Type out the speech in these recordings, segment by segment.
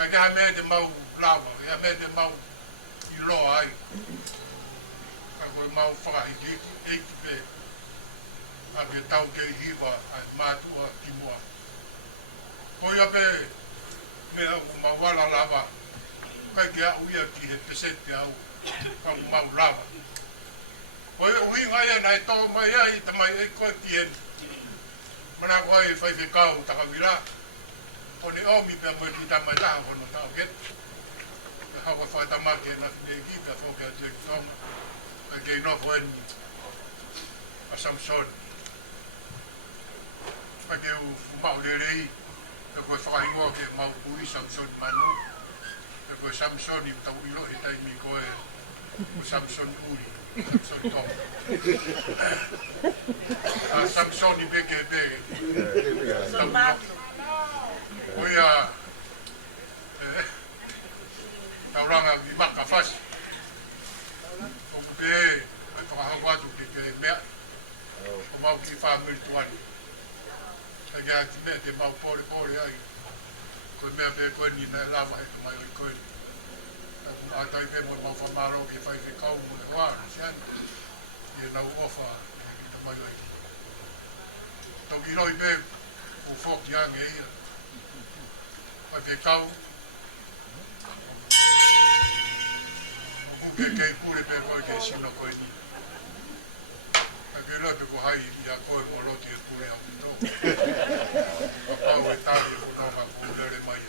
Kaya me te mau lava, kaya me te mau I loa ai. Kako mau whakahiki, eiki pe. A me tau ke hiwa, a mātua ki mua. Koia pe, mea o mawala lava. Kai ke au ia ki he pesete au, kako mau lava. Koia ui ngai ana e tau mai ai, tamai e koe ki hen. Mana koe e whai whekau takawira. O ne o mi pia moe ki tamai laha kono tau ket. Hawa whai tamake na whine ki pia whoke a tue ki tonga. Kai kei nofo en a Samson. Kai kei u mau lerei. Kai koe whakaingoa ke mau kui Samson manu. Kai koe Samson I tau ilo e taimi koe u Samson uri. Samson tonga. A Samson I beke beke. Tau ilo. Oia, tauranga I maka fasi. Oku pe, ai whakahawa atu ke mea. O mau ki whamiri tuani. Ai kia ki mea te mau pore ai. Koe mea pe koe ni nai lava he kumai oi koe. A tai pe mo mau whamaro ke whai whekau mo ne hoa, siani. I nau ofa ki tamai oi. Toki roi pe, u whoki ange ia. Ai whekau. O kuke kei kure pe koe ke sino koe ni. Ai ke loe pe ko hai I a koe mo roti e kure au ki tō. A pau e tari e kutonga ku lere mai.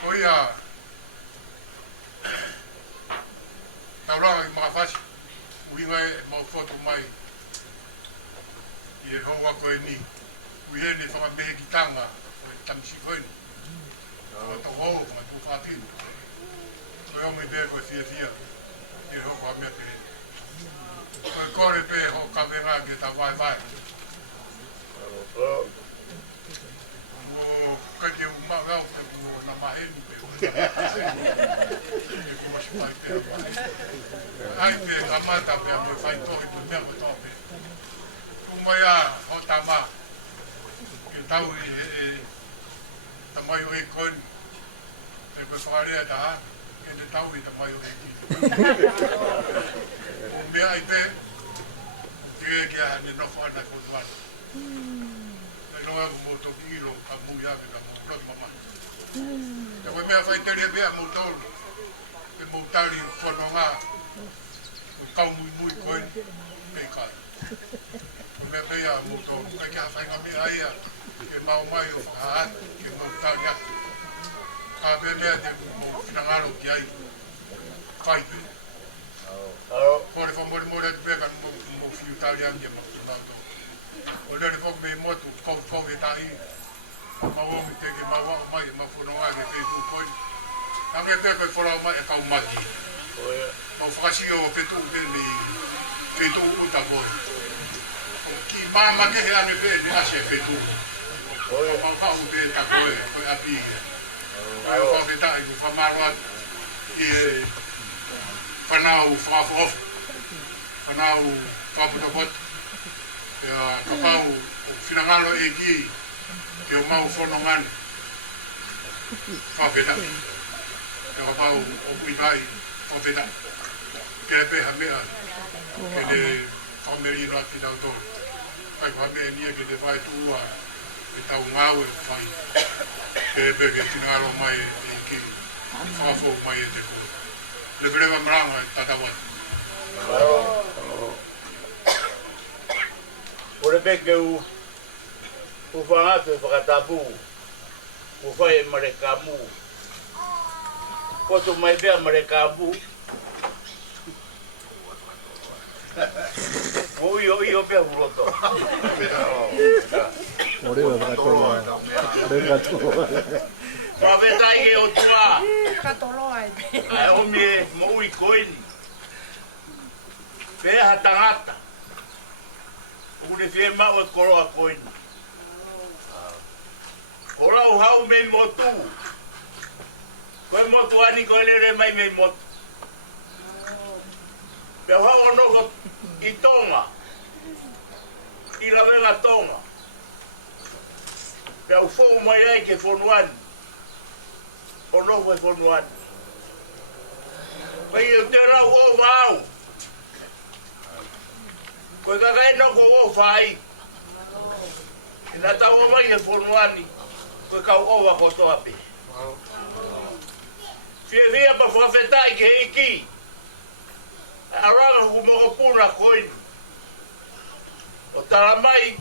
Koia. Tauranga I makawhasi. Uinga e mau whoto mai. I e hoa koe ni. Ui e ne whakamehe ki tanga. O e tamisi koe ni. O tau hou, mai tu whāpinu. Koe omi bea koe fia. I hoko a mea pe. Koe kore pe ho ka venga ke ta vai. O kake u magau te u na mahenu pe. E kumasi pai pe. Ai pe kamata pe a me whai tohi tu mea ko tō pe. Kumaia ho tama. Ke tau tamai o e koini. E koe whakarea taha, ke te tau I tamai o e ki. O mea ai pe, ke kia hane nofo ana ko tuana. E noa ku mo toki ilo ka mui ake ka mo plot mama. E koe mea whai tere bea mo tolu. E mo tari whanonga. O kau mui koini, pe kai. O mea pea mo tolu, kai kia whainga mea aia. Ke mau mai o whakahat, ke mau tari atu. Ka mea te mo whinangaro ki ai. Whaipi. Kore whamore atu peka mo whiu tari angia mo whinangaro. O lere whok mei motu, kou e tahi. Mau omi teke mau wako mai, mau whanonga ke petu koi. Ange peka I whanau mai e kau mati. Mau whakasio o petu pe ni petu uta koi. Ki mama ke he ane pe ni ase petu. Mau kau pe ta koe, koe api. Ai o ke tai ku whamaro atu. I e whanau whakafof. Whanau whaputapot. Ia kapau o whinangalo e ki. Ke o mau whanongane. Whapeta. Ia kapau o kuitai. Whapeta. Ke e peha mea. Ke ne whameri raki tau tōru. Ai kwa mea nia ke te whai tua. E tau ngāwe whai. Ke e peke whinangalo mai e ki. Whakafo mai e te kua. Le brewa maranga e tatawatu. O le peke u whangatu e whakatapu. U whai e marekamu. Koto mai bea marekamu. O io pe uroto. Moreva katoa. Pravetai ke o tua. Katoloa e pe. Ai o me mo ui koini. Pea tangata. O le fie ma o koroa koini. Korau hau me motu. Koe motu ani koe lere mai me motu. Pea hau ono I tonga. I la venga tonga. Pea ufou mai ai ke fonuani. o no foi fonuan. Pai o te la o vau. Ko ka kai no ko o fai. Ina ta o mai e fonuani. Ko ka o wa ko to api. Fia pa fa fetai ke iki. Araga ko mo puna koin. O taramai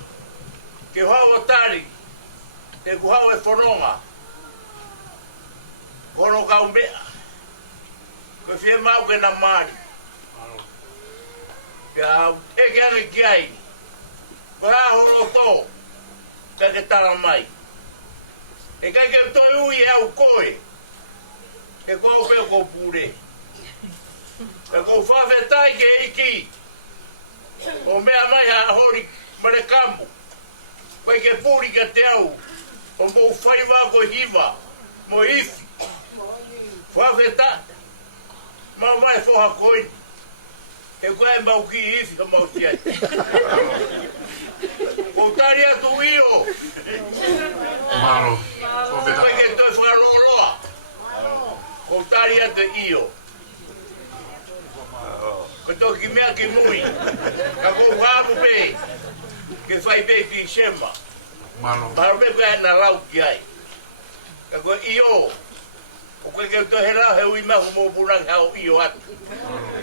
ke hawa tari. Te ku hawa e fononga. Kono ka umbea. Ko fie mau ke na mani. Ka e ke ane ki ai. Ko ha hono to. Ka ke taramai. E kai ke to ui e au koe. E ko pe ko pure. E ko whawhetai ke iki. O mea mai ha hori mare kamu. Koe ke puri ka te au. O mo whaiwa ko hiva. Mo ifi. Whawhetai. Ma mai whoha koini. E koe mau ki ifi ka mau ti ai. Ko tari atu io. Malo. Koe ke toi whaloloa. Ko tari atu io. Ko toki mea ki mui. Ka ko wamu pe. Ke whai pe ki shema. Malo. Maro pe koe ana lau ki ai. Ka ko io. O koe ke toi he rau he ui mahu mo punang hao io atu.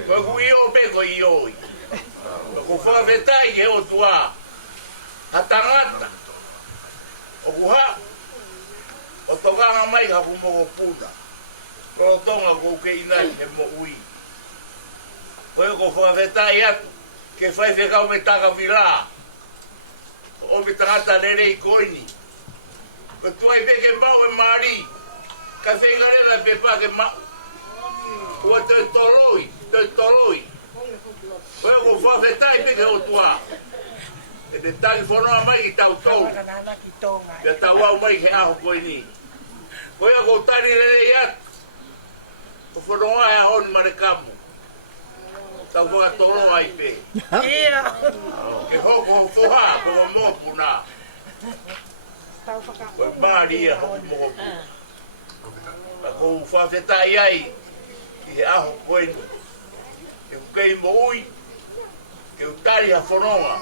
Ko ku io pe ko io i. Ko whawhetai ke o tua. Ha tangata. O ku ha. O tokanga mai ha ku mo puna. Ko tonga ko ke inai he mo ui. Koe ko whawhetai atu, ke whai whekau me taka whila. O me tangata rerei koini. Ko tuai peke mau e maari, ka whengarena pe pake mau. Kua te toroi, te toroi. Koe ko whawhetai peke o tua. E te tali whanua mai ki tau tau. Te tau au mai ke aho koini. Koe ko tari rerei atu. Ko whanua e ahoni mare kamu. Tau whaka toro ai pe. Ia. Ke hoko whoha, ko wa mopu nā. Koe maari e hoko mopu. Ko whawhetai ai, ki he aho koenu. Ke ukei mo ui, ke utari ha whanonga.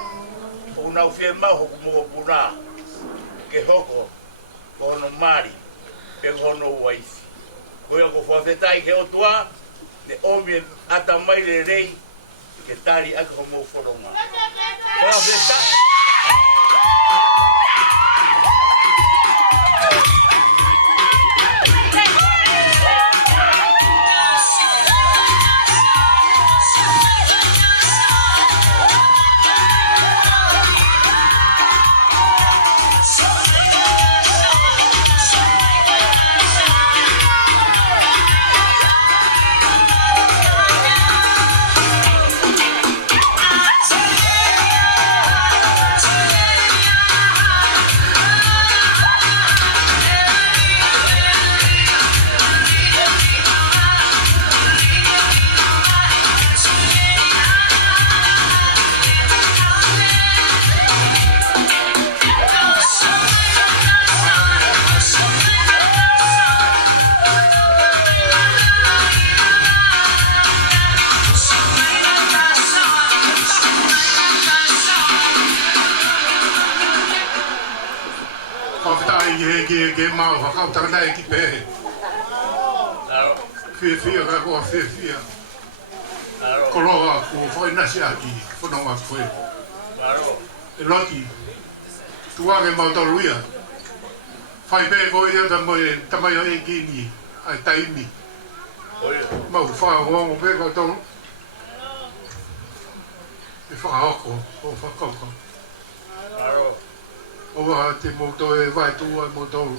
O nau whie mau hoko mopu nā. Ke hoko, ko hono maari, pe hono waisi. Koe ko whawhetai ke o tua, ne omi ata mai le rei, ke tari aka ho mo whanonga. Whawhetai. Ke mau whakau taranai ki pehe. Whia ka koa whia. Koloa ko whai nasi aki, whanonga koe. E loti, tuange mau taruia. Whai pehe koe ia ta moe tamai o e kini, ai taimi. Mau whaongo pehe koe tolu. E whaoko, o whakauka. Owa te moto e vai tua moto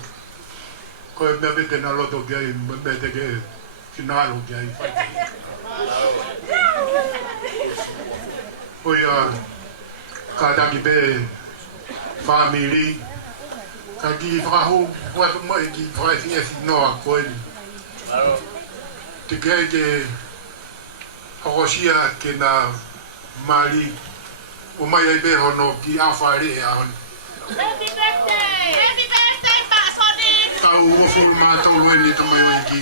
ko me vete na loto que aí me te que final que aí fai oia cada que be family kaki frahu wa mo e ki fai fi no a ko ni te que Rosia que na Mali o mai ai be hono ki afari e on. Happy birthday! Happy birthday, Pak Sodin! kau ua fulu mātou loeni ta mai o iki.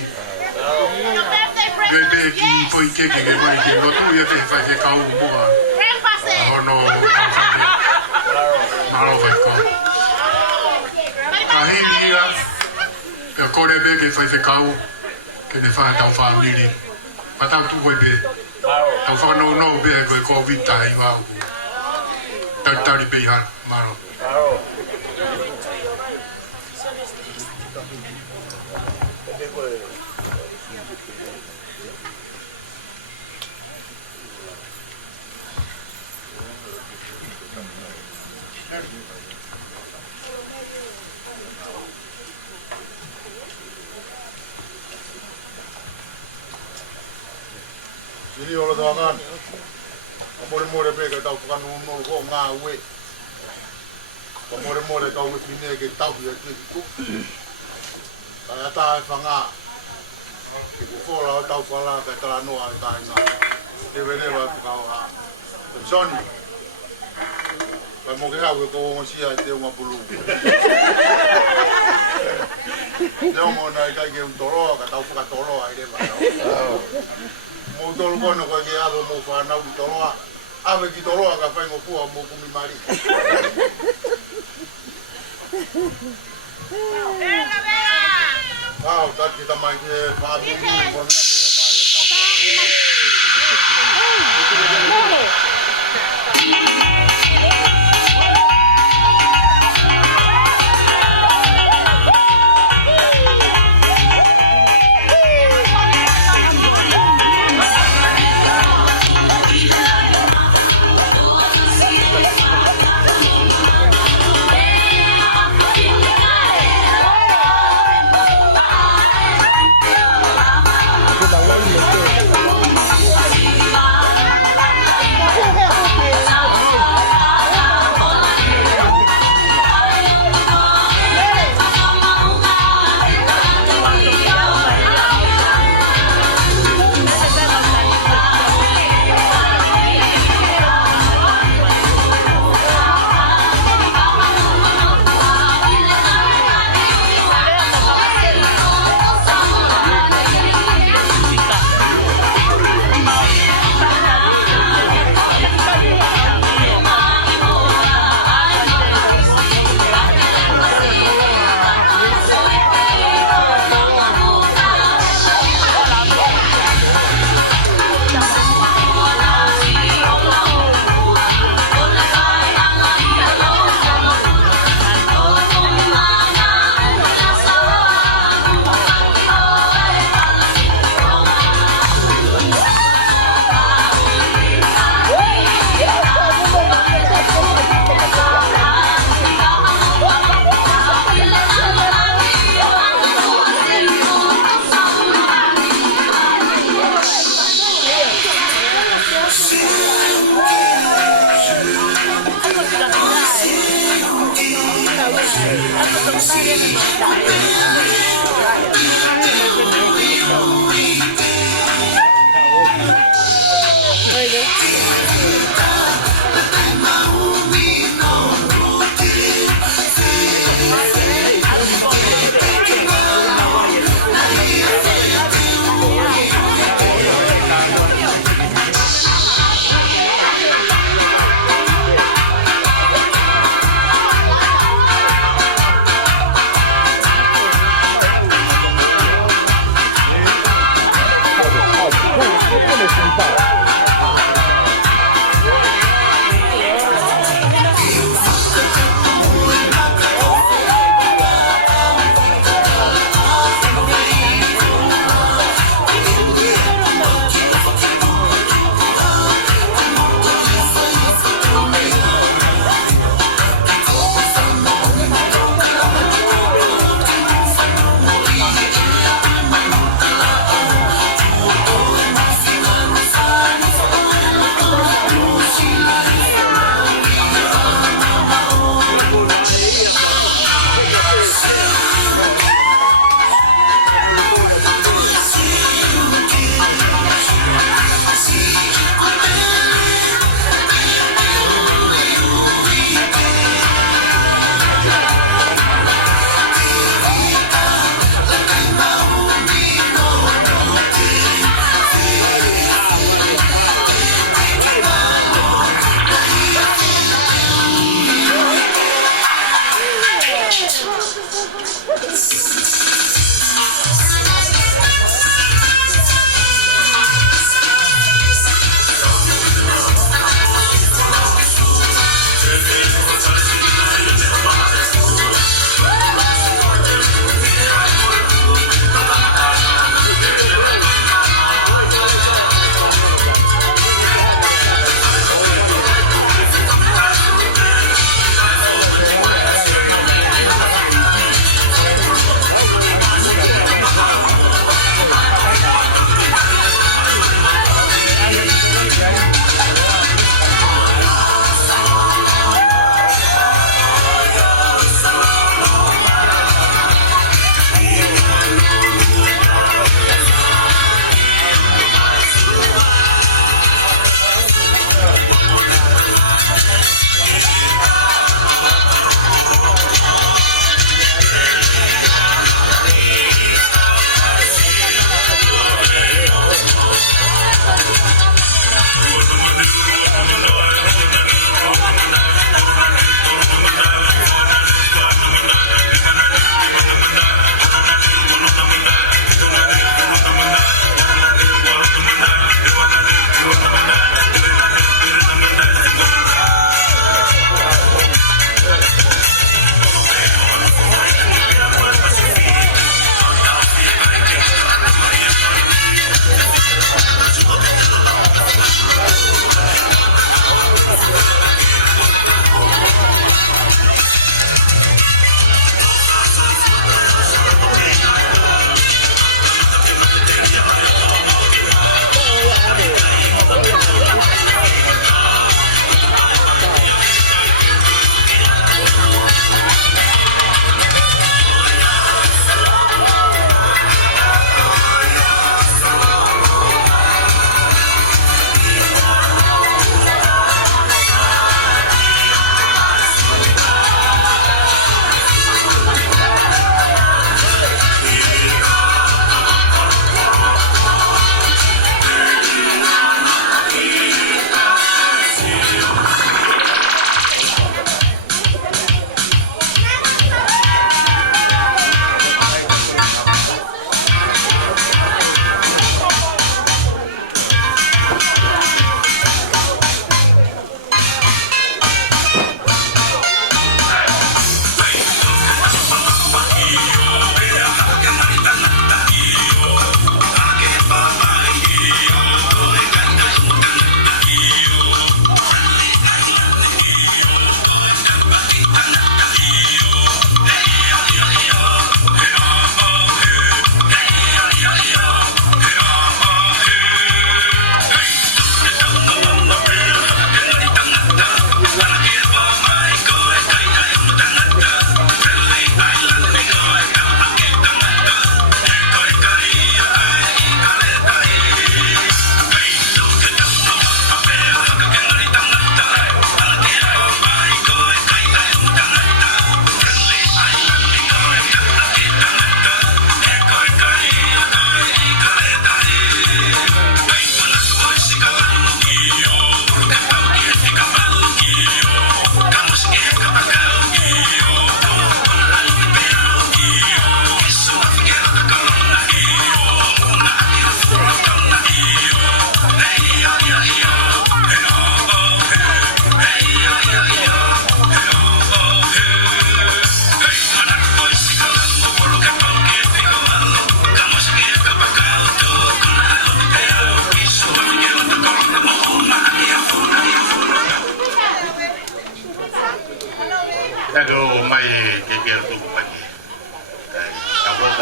Bebe ki poi keke ke mai ki lotu ia te whai ke kau mua. Hono maro whai kau. Ka hini ia, ka kore be ke whai ke kau, ke te whai tau whamiri. Patau tu koe be. Tau whanau no be koe COVID tahi wau. Tautari be ihan, maro. Ini ola tangan. Amore be ka tau whakanu no ko ngā ue. Amore tau me fine ke tau ia te ku. Ka ata e whanga. Ke ku whora o tau whala ka tala noa e tainga. Te wene wa whakao ha. Johnny. Ka mo ke hau e ko ongosia e te unga pulu. Leo mo na i kai ke un toroa ka tau whakatoroa i rewa. Mo tolo kono ko ke alo mo fa na utoroa ave ki toroa ka fai mo fu mo kumi mari ah ta ki ta mai ke pa mi mo na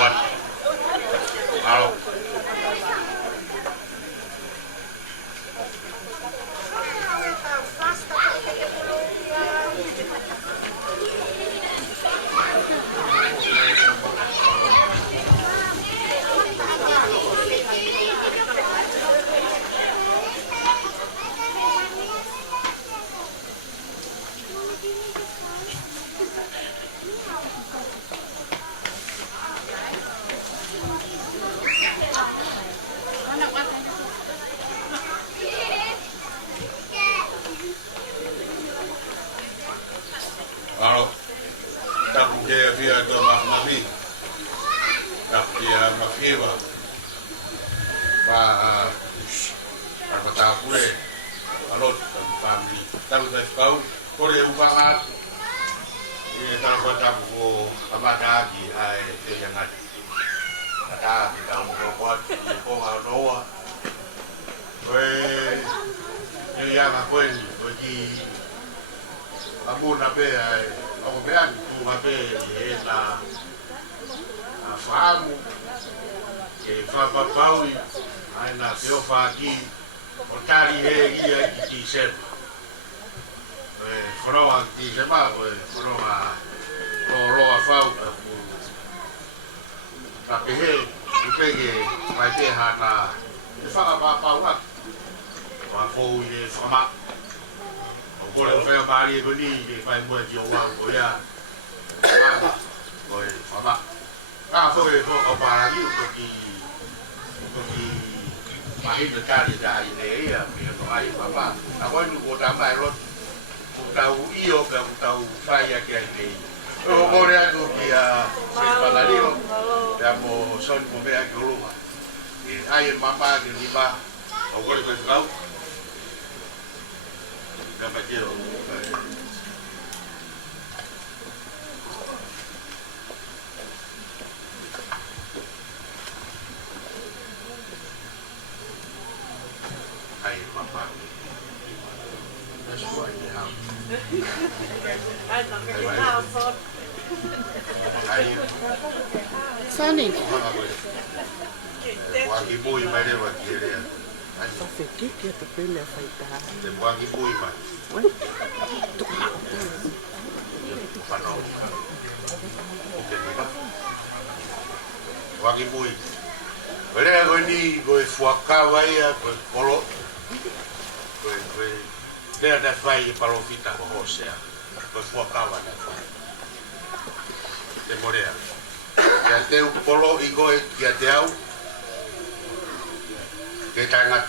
What? Alo. Alo. Tak dia tu mami. Tak dia mafiwa. Mata kue. Alot family. Tahu tak kau? Kau yang upangat. Ini tahu tak kau amada di hai jangan. Ada di dalam buat kau haroa. Wei, ni yang aku ni bagi. Amu nabe aku bean tu nabe na fahamu ke fapa paui ai na teo faki o tari ia ki se froa ki se ma froa roa fau ta pehe upege mai te hana e faka pa wa fo ye fama Kau yang bari begini, dia faham buat jiwang, kau ya, kau faham. Kau kau bari pergi mahin dekat dari ini ya, punya orang faham. Aku ni kau tambah rot, kau tahu iyo, kau tahu saya kira ini. Kau dia tu dia sebagai dia, dia mau son mau berak dulu. Air mama di liba, kau boleh tahu. Dapat je. Hai papa. Semua ini ham. Hai. Sani. Wagi bui mai wagi dia. Só sei que é tu pele afeitar. Tem wagi bui mai. Ué? Tu Panau. Okey ba? Wagi bui. Bele ni go fuaka vai a polo. Go dia da fai parofita ko hosea. Go fuaka vai. Te morea. Ya te polo i go e te au. Que tangat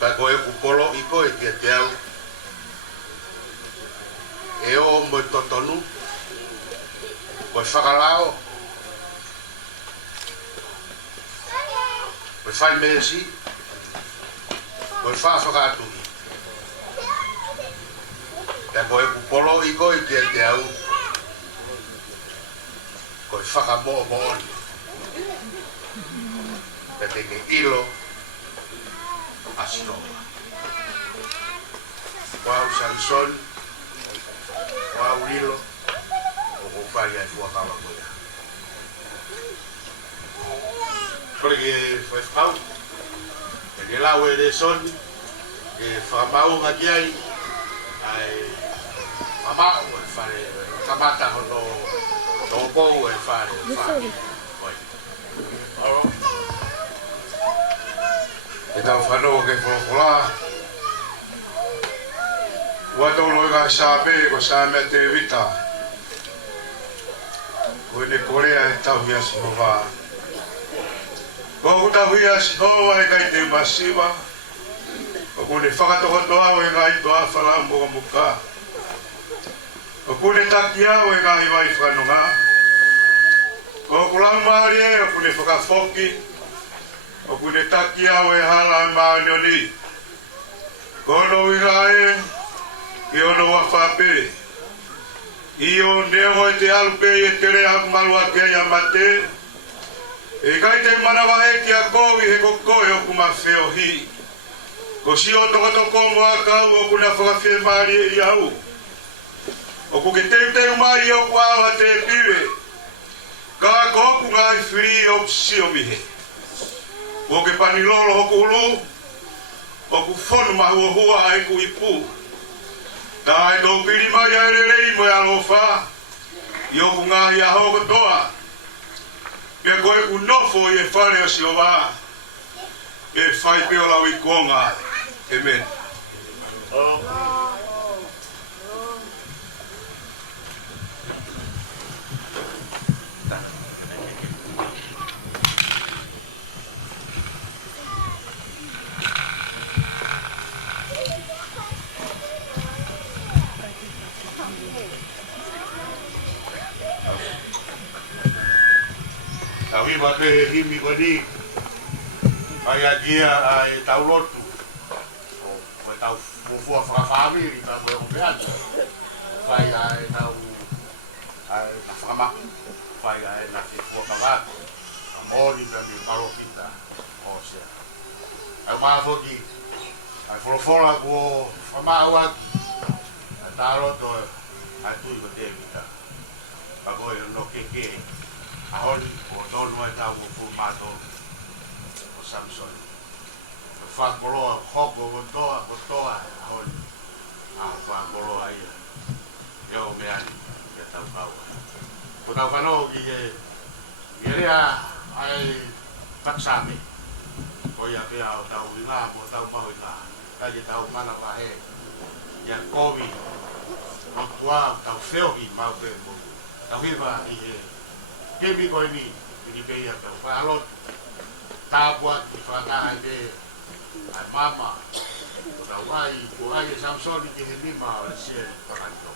ta koe kupolo i koe ki te au e o mo totonu koe whakalao koe whai mesi koe whawhakatui ta koe kupolo i koe ki te au koe whakamo'omo'oni que ilo asino. Wow Samson, wow ilo, o faria sua cama coisa. Porque foi fau, ele lá o eleson, que famau ngajiai, ai mama o fare, kamata no po o fare. Kita fano ke fola. Wato lo ga sabe ko same te vita. Ko de Korea ta via sova. Ko ta via sova e kai te masiva. Ko de fakato ko awe ga i to afala mbo muka. Ko de takia we ga i vai fanonga. Ko kula mari ko de fakafoki. O kune taki au e hala maanioni. Kono wihae, ki ono wafapere. Iyo ndeho te alupe e tere aku malua kea mate. E kai te manawahe ki a kowi he kokoe o kumafeo hi. Ko si o tokotoko mua kau o kuna whakawhie maari e iau. O kuke te umai o kuawa te piwe. ngai free of siomihe. O ke panilolo hoku ulu, o ku whonu mahu hua ai ku ipu. Tā e tō piri mai ai rerei mo e alofa, i oku ngahi a hoko toa. Pea koe ku nofo i e whare o siova, e whai peo lau i konga. Amen. Tawi ba te himi ko ni. Ai a dia ai tau lotu. Ko tau fufua fra family ta mo o peat. Fai ai tau ai fra ma. Fai ai na te fua kava. Amori ta ni parofita. O se. Ai ma foki. Ai fora ko fra ma wa. Ta roto ai tu ko te kita. Pa ko no ke. Ahoni, o tonu ai tau o fumato o Samson. O whakoroa hoko o toa, ahoni. A whakoroa ia. Iau meani, ia tau kaua. Ko tau whanau ki e rea ai taksame. Ko ia pia o tau ina, mo tau pau ina. Tai e tau mana wahe. Ia kovi, o tua tau whiohi mau pe mo. Tau hiva i he. Kepi koe ni pei a tau whai alot tāpua ki whanaa te ai mama o tau wai o ai e Samsoni ki he lima o le sia whakaito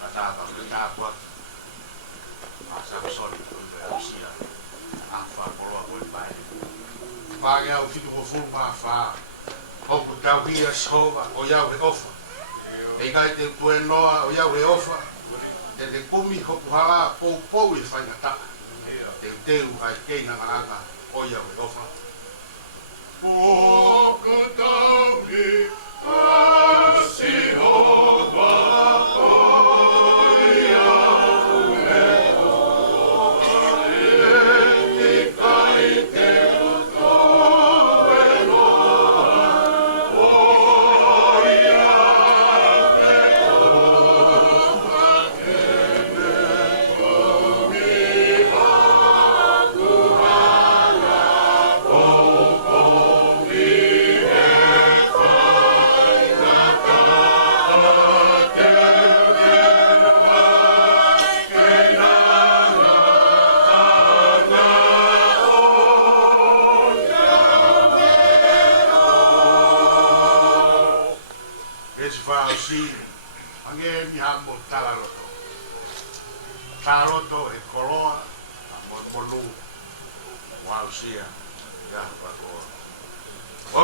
a tāpua ki tāpua a Samsoni koe koe au sia a whakoroa koe pai whāge au whitu mo furu maa whā hoku tau hia shova o iau he ofa e ngai te tue noa o iau he ofa te te kumi hoku hala pou i whainga taka. Te teu ai kei na ngaranga o iau e ofa. O katauri a Sihova o iau e ofa. E kai te uto e noa o iau e ofa. Angeni hamo talaroto. Talaroto e koroa amo molu wausia ya pakoa.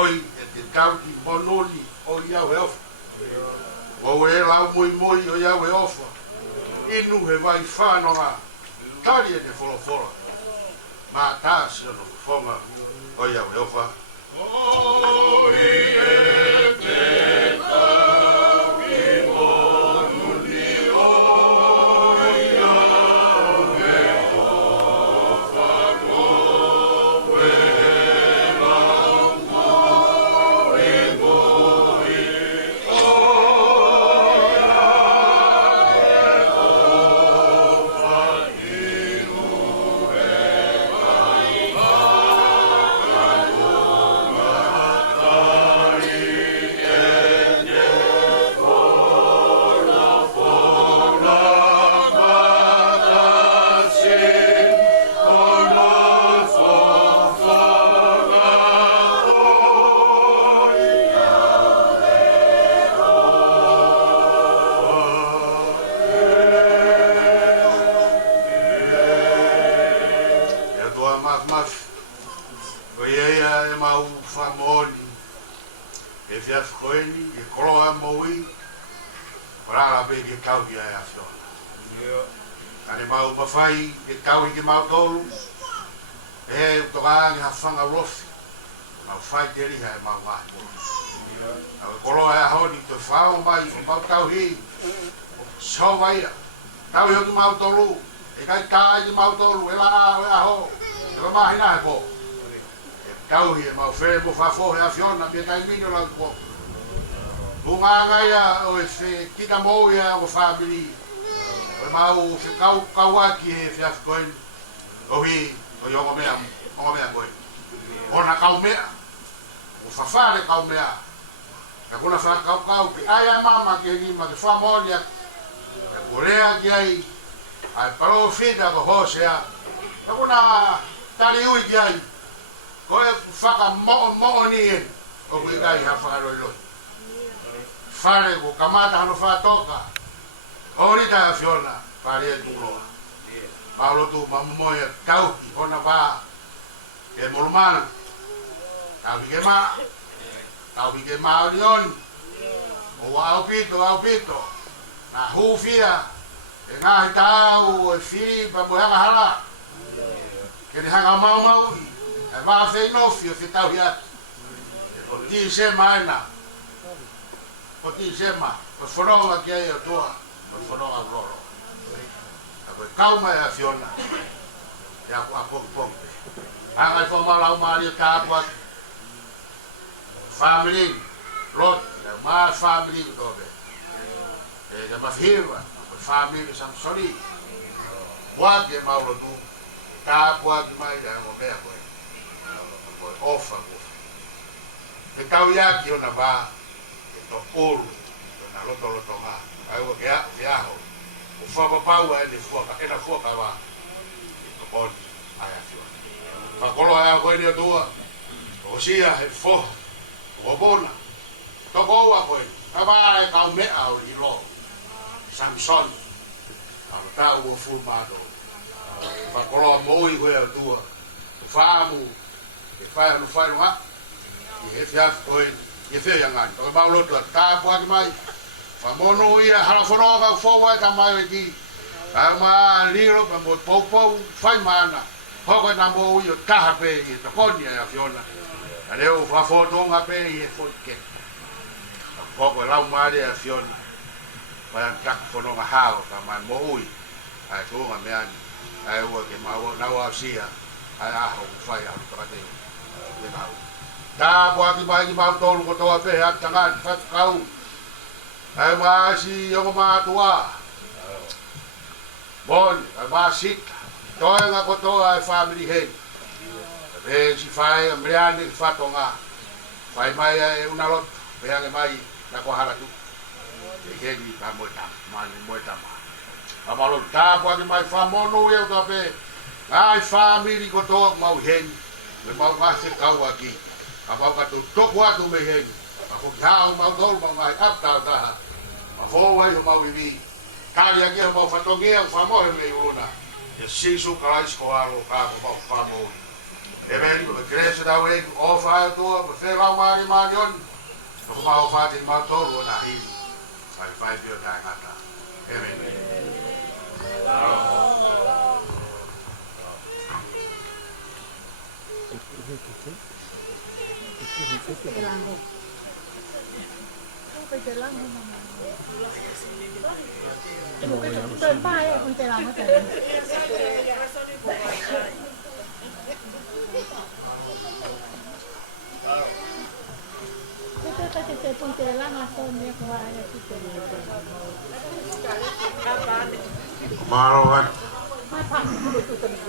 Oi e te tauki monoli o iau e ofa. O e lau moi o iau e ofa. Inu he vai whanonga tari e te wholofora. Ma tāsi ono whonga o iau e ofa. O e te tauki monoli o iau e ofa. Mo e lau moi e fias koeni, e koroa moui, rara pe ke kau ki ai afiona. Kane mau mawhai, e kau i ke mau tolu, e utokaangi hawhanga rofi, mau whai te riha e mau wahi. Au e koroa e ahoni, toi whao mai, o mau tau hi, so waia, tau i hoki mau tolu, e kai tai ki mau tolu e la ho e la mahi na he po tau hi e mau where mo whafo he a whiona pia kai mino la ko bunga ngaia o e whe kita mou ia o whabili o e mau whe kauaki he whiaf koen o hi o yongo mea koen ona kau mea o whawhare kau mea ka kuna whakau ki ai mama ki ni ma ke whamoni a korea ki ai ai paro whita ko hosea ka kuna tari ui ki ai ko e whaka mo'o ni e o kui kai ha whakaroi whare ko kamata hano whatoka hori ta whiona whare e tuloa Paulo tu mamumoia tauki ona wā e moromana tau ke ma orion o au pito na hufia e ngā tau e whiri pa moanga hala ke ni hanga mau e wā whei nofi o whitau hi atu o ti se maena o ti se ma o whanonga ki ai o tua o whanonga roro e kauma e a whiona e a pokpokpe hanga i whamalau maari o tāpua family lot my family dobe e da mafirwa family sam sorry wa ke maulo tu ta kwa ki mai da mo bea ko ofa ko e tau ya ki ona ba e to olu na loto ma ai wo ya ho o fa pa pa wa ni fuaka e na fuaka wa to bon ai afio ma kolo ai ko ni tua o sia e fo o bona toko wa koe ka ba e ka me au i lo Samson au tau o fulmado pa kolo mo i koe tua famu e fa no fa no e fia koe e fia yang to ba lo ta kwa mai fa mono ia hala foro ga fo wa ta mai ki ma liro pa mo popo fa mana hoko na mo i ta pe i to konia ya fiona Adeu fa foto nga pe e foke. Poko la mare a fiona. Pa tak fono nga hao ka man mo ui. Ai to nga me ani. Ai o ke ma o na wa sia. Ai a ho fai a to te. Le na. Da po aki mai ki ma to lu ko to pe ha tanga fat kau. Ai ma si yo ma tua. Bon, ai ma sit. To nga ko to ai family hen. E si fai ambriani fatonga fai mai e una lot peange mai na ko hala tu e ke ni pa moita ma amalo ta po mai famono e to pe ai family ko to mau hen me mau va se kau aquí apa ka to ko atu me hen ko tau mau dol mau mai apta ta ma fo wai mau vivi kali aquí mau fatonga famo me una e si su kalais ko alo ka ko famo Eben, we krijgen daar weer over door, we veel marion. Nog maar over in maar door we naar hier. 5 uur daar gaat dat. Eben. Tên ba ấy, con chơi làm hết rồi. Te ponte la Amazonia qua e tutte Marohan.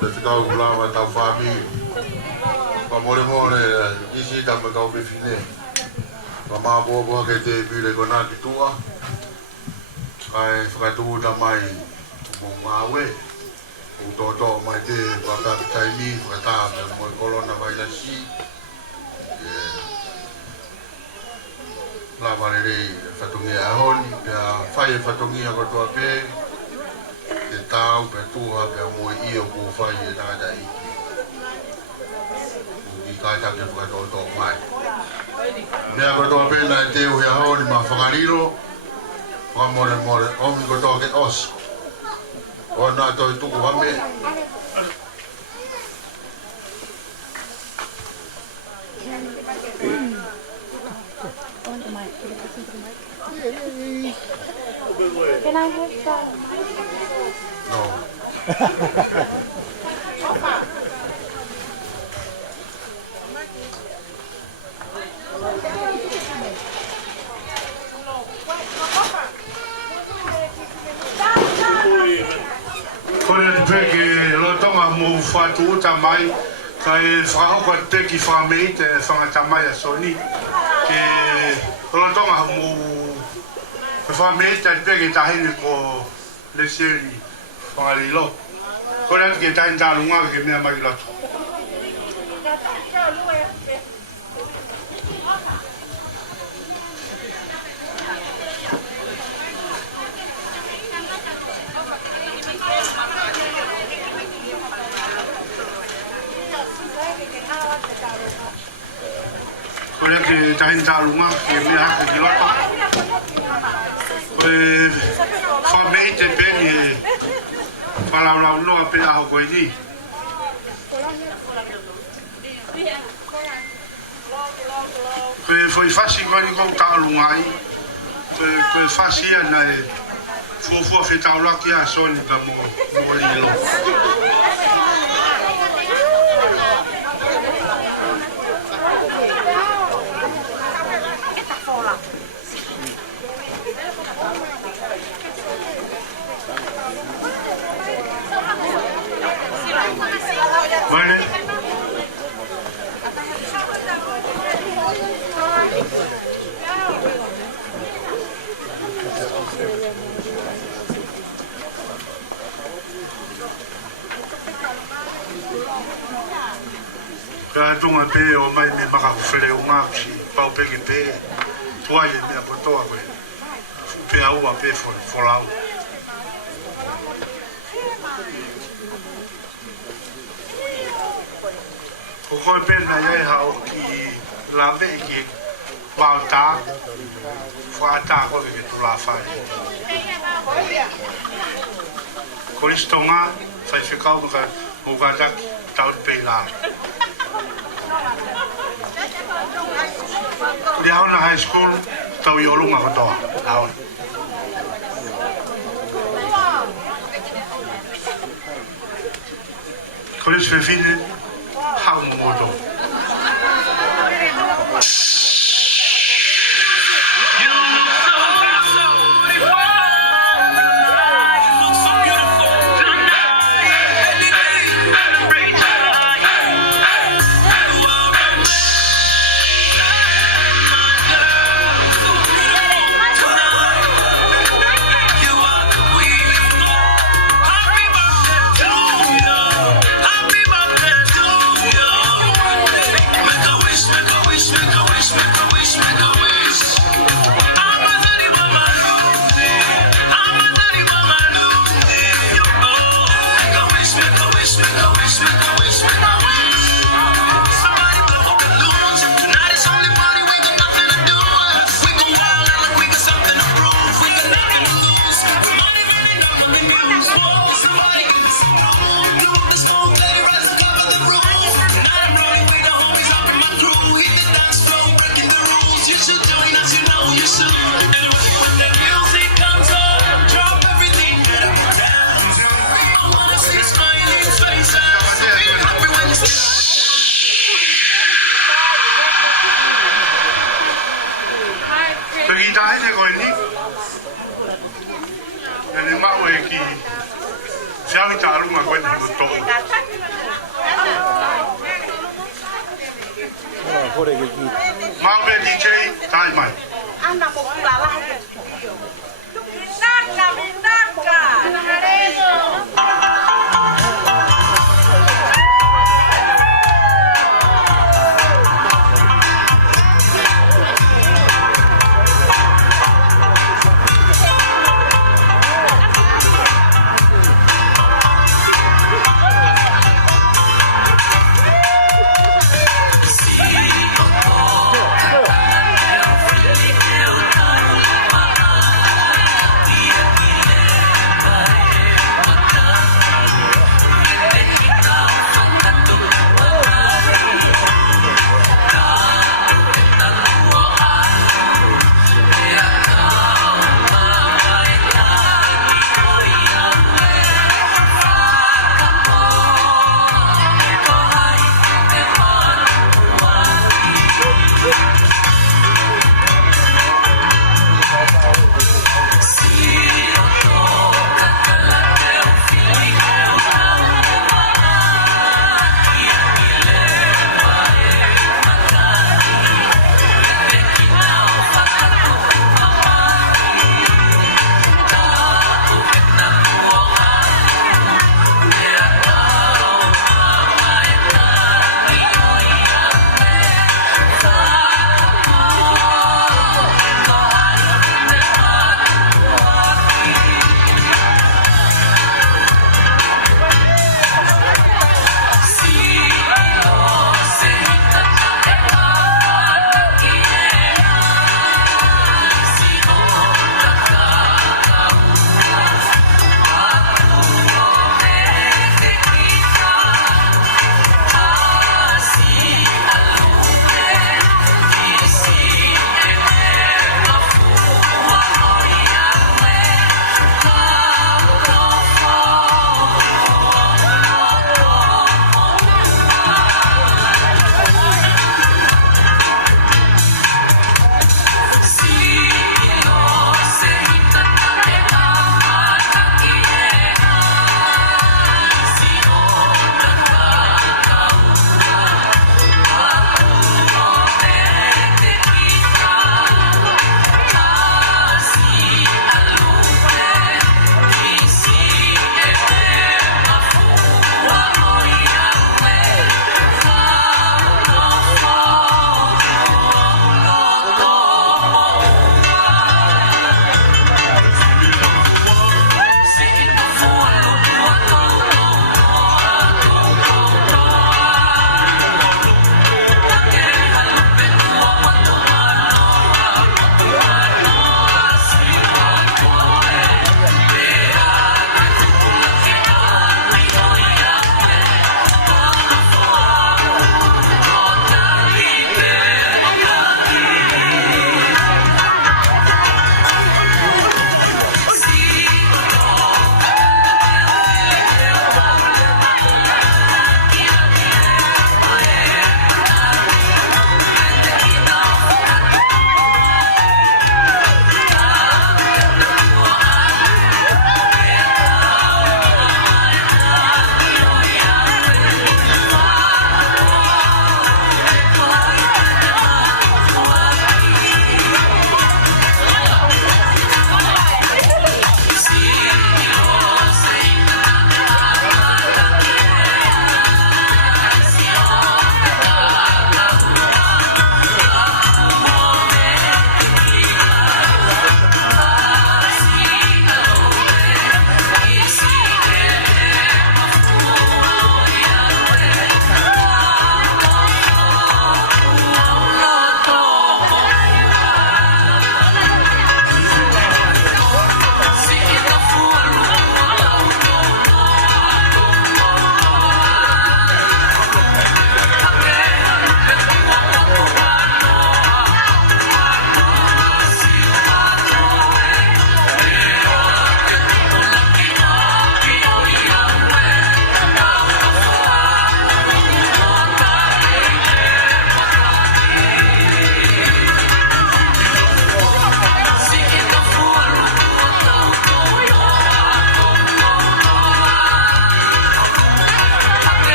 Kita ulama tau fami. Pamore isi tam kau befine. Mama bobo ke te bile kona tua. Kai fakatu tamai mongawe. Utoto mai te baka taimi kata mo corona virus. La valere fatungia honi ya fai fatungia ko to pe te tau pe tua pe mo i o ko fai na da i ka ta ke ko to mai ne ko to pe na te o ya honi ma fagariro ko more o mi ko to ke os o na to tu ko me Can I have some? no Kore peke lo tonga mo fatu uta mai kai whakahoko te ki whamei te whangata mai a soni ke lo tonga mo whamei te peke tahine ko le seri whangari lo kore atu ke tahin tālunga ke mea mai loto Kore ke tahin tālunga ke mea hake ki loto Koe whamei te peni e whalaurau noa pe aho koe ni Koe whai whasi koe ni kou tālunga ai Koe whasi ana e fuafua whetauaki a soni pa mo lilo Vale. Ka tunga pe o mai me maka fere o ngaki pau pe ke pe tuai me apotoa koe pe au a pe folau o koe pena iai hao ki lawe ki pao tā whaata koe ke tu la whai koristonga whai whikau maka o kataki tau pe la Di hauna high school tau i olunga katoa hauna Koris whewhine hau moto Make a wish,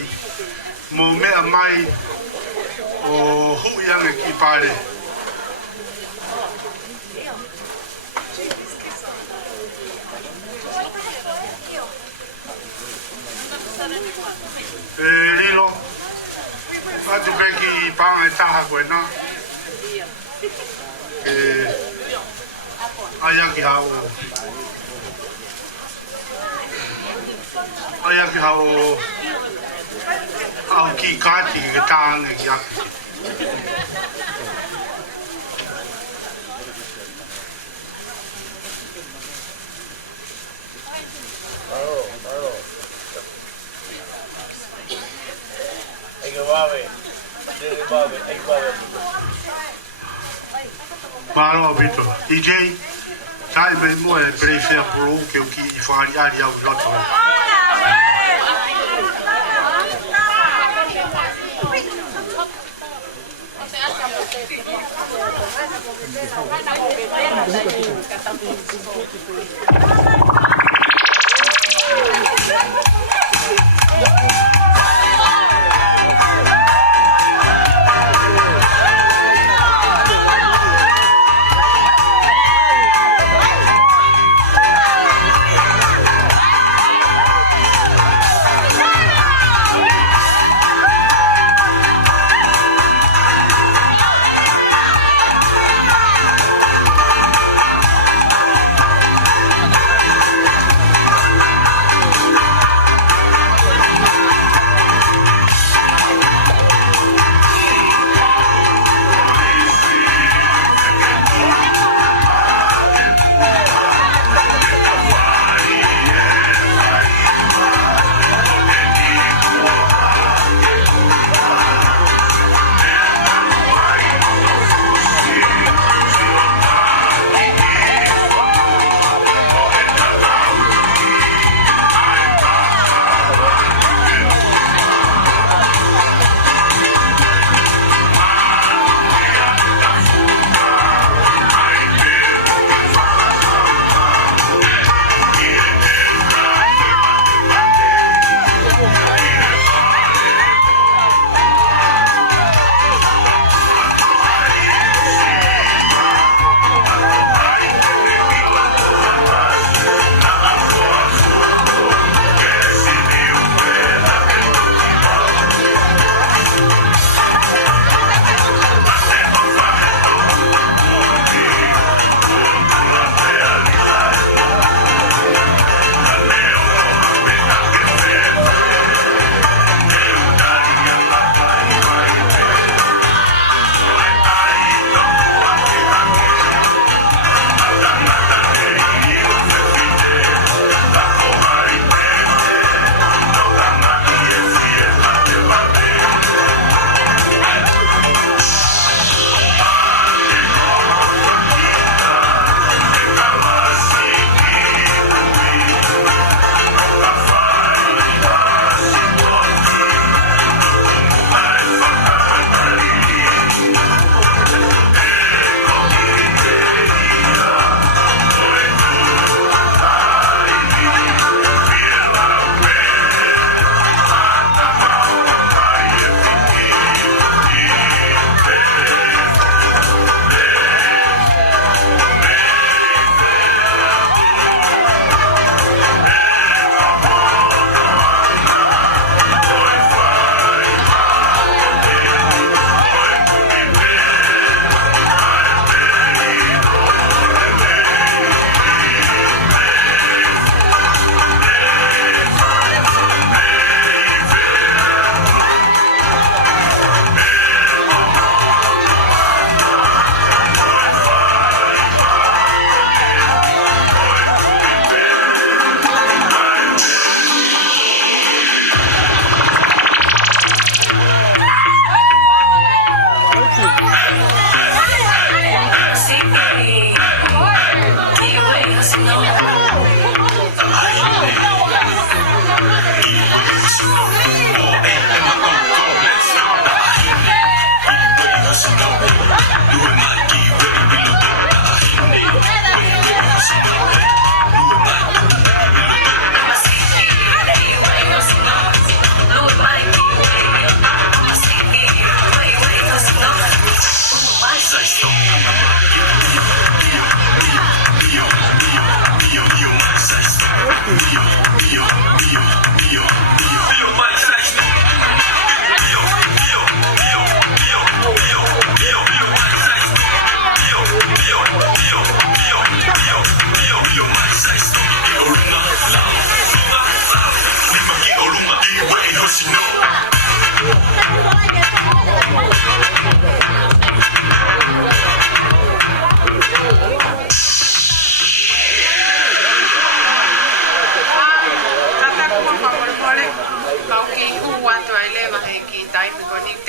ai. Mo mea mai o hui ange ki pare. Lilo, atu peki panga e taha koe nā. Ayaki hao au ki kati ke tānge ki aki. Paro Vito, DJ, sai me mo e prefer polo che o chi fai ali au lotto.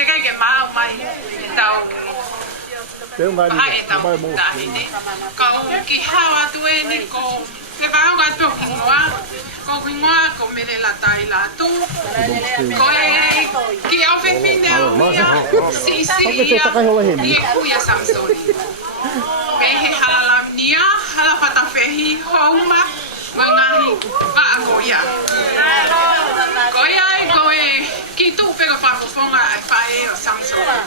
te kai ke mau mai tau hai tau tahi ni kau ki hawa tu e ni ko te vai ga to ki ngoa ko mele la tai la tu ko e ki au fe fin de si ni ku ya samsoni pe he hala nia hala fata fehi homa wangahi ka akoya koya ko e ki tu pe ko fa fonga ai fa e o samsoni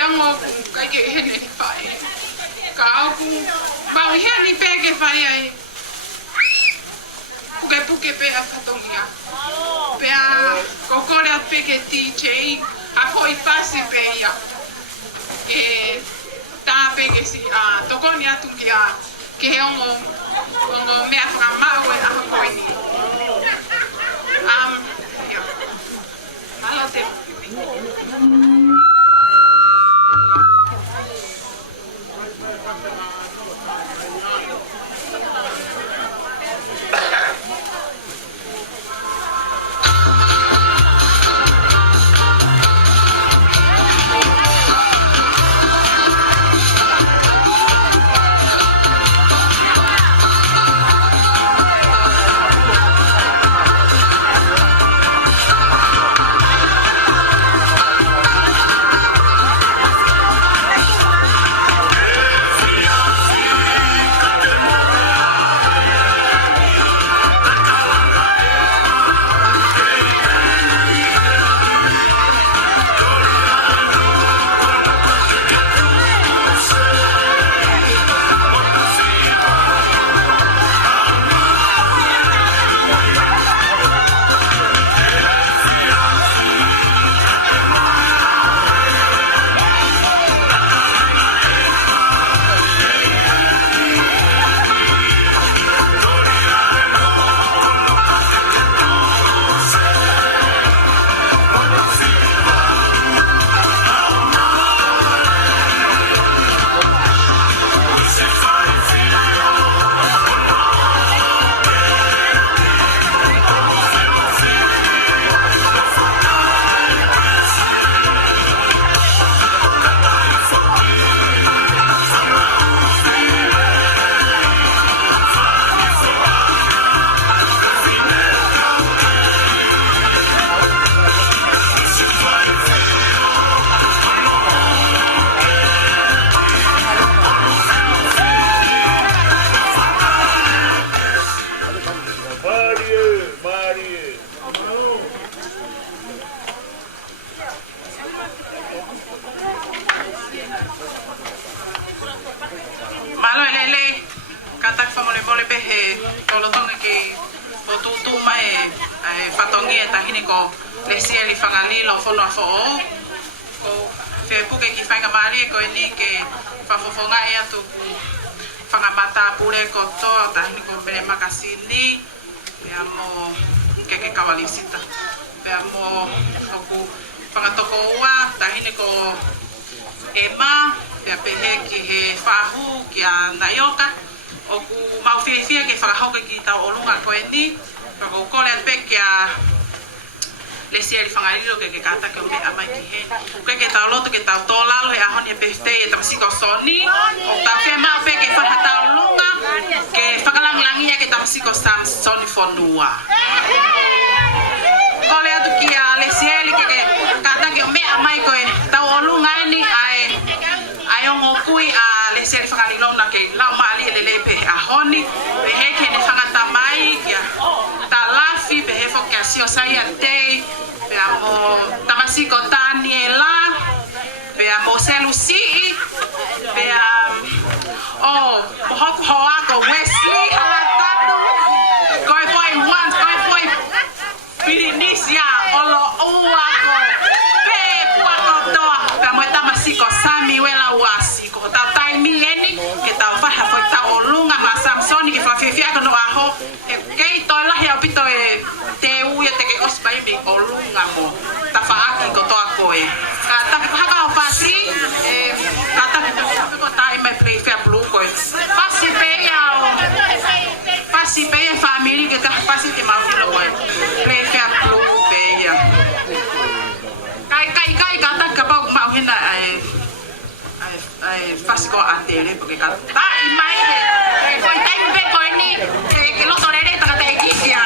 e mo kai ke he ni fa e ka ku ba he ni pe ke fa ai puke pe a fatongia pe a kokore a pe ke TJ a foi fácil pe ia e ta pe ke si a tokoni atu ki a ke he ongo me a fra mau e a koini malo te malo lele katak famole mole pe he tolotonga ke otutu mai fatongi ta hini ko lesi ali fangani lo fono fo ko fe puke ki fanga mari ko ni ke fa fofonga e atu fanga mata pure ko to ta hini ko bele makasini veamo ke kawalisita veamo ko fanga toko wa ta hini ko ema pe pehe ki he fahu ki a naioka o ku mau fia ke whakahoka ki tau olunga koe ni pa ko kore at pe ki a lesi ali whangariro ke kata ke me amai ki he ke tau loto ke tau tolalo he ahoni e pehte e tamasiko soni o tau whea mau pe ke whaka tau olunga ke whakalangilangia ke tamasiko sam soni fonua kore atu ki a lesi ali ke kata ke me amai koe tau olunga ni ngo kui a le seri whakalilo na ke lau maali e le pe a honi pe he ke ne whangata mai kia ta lafi pe he fo kia sio sai a tei pe a mo tamasiko tani e la pe a mo selu sii pe a hoku hoa ko Wesley ala tatu koi foi once koi foi pirinisia olo ua ko pe puako toa pe a mo tamasiko sami wela wasi ko ta taimi eni ke ta fa ha foi ta olunga ma Samsoni ke fa fefia ko no aho e ke to la he opito e te u e te ke ospai mi olunga mo ta fa aki ko to akoe ka ta ha ka fa si e ka ta ko ta i mai play fair blue ko pasi pe ya pasi pe family ke ka pasi te ma filo ko play fair blue pe ya kai ko atere porque ka ta i mai he ko tai pe ko ni ke lo torere ta ta ki ya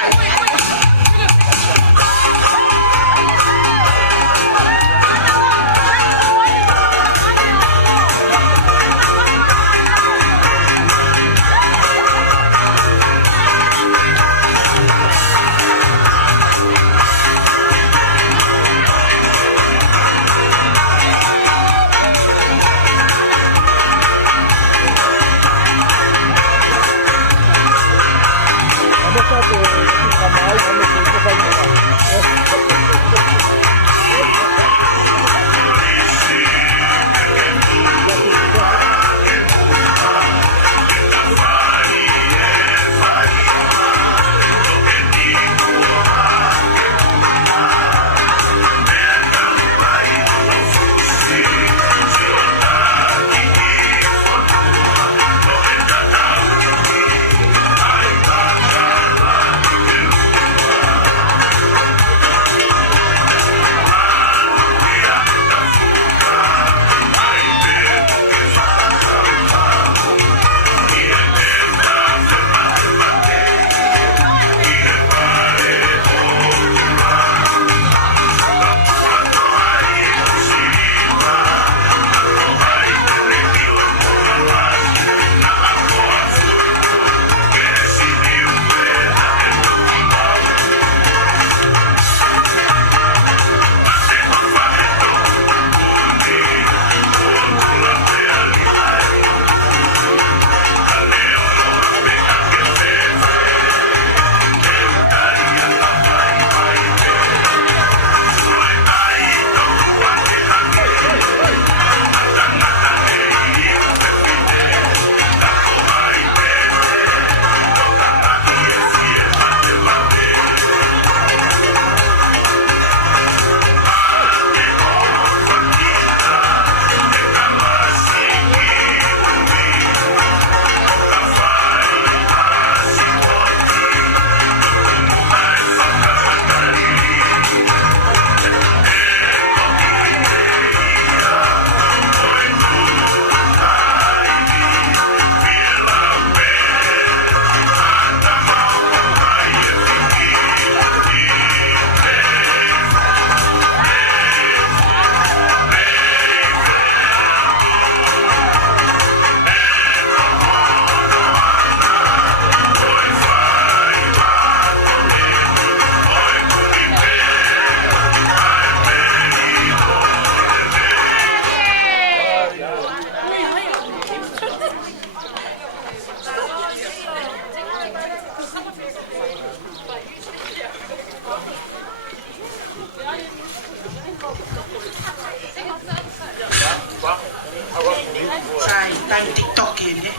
Sai, time TikTok ini.